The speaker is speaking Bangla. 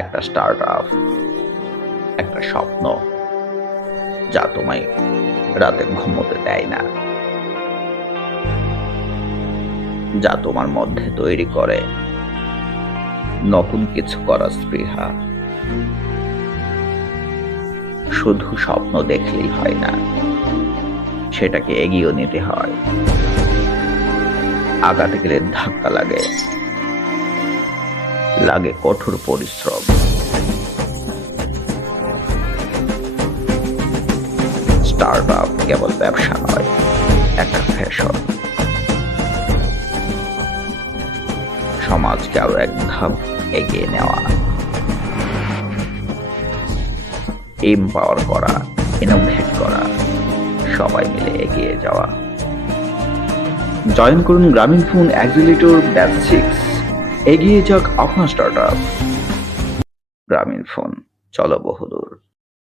একটা স্টার্ট আপ, একটা স্বপ্ন যা তোমায় রাতে ঘুমোতে দেয় না, যা তোমার মধ্যে তৈরি করে নতুন কিছু করার স্পৃহা। শুধু স্বপ্ন দেখলেই হয় না, সেটাকে এগিয়ে নিতে হয়। আগাতে গেলে ধাক্কা লাগে, লাগে কঠোর পরিশ্রম। স্টার্ট আপ কেবল ব্যবসা নয়, একটা ফ্যাশন। সমাজকে আরো এক ধাপ এগিয়ে নেওয়া, এম্পাওয়ার করা, ইনোভেট করা, সবাই মিলে এগিয়ে যাওয়া। জয়েন করুন গ্রামীণফোন অ্যাক্সিলারেটর ব্যাচ 6। এগিয়ে যাক আপনার স্টার্ট আপ। গ্রামীণফোন, চলো বহু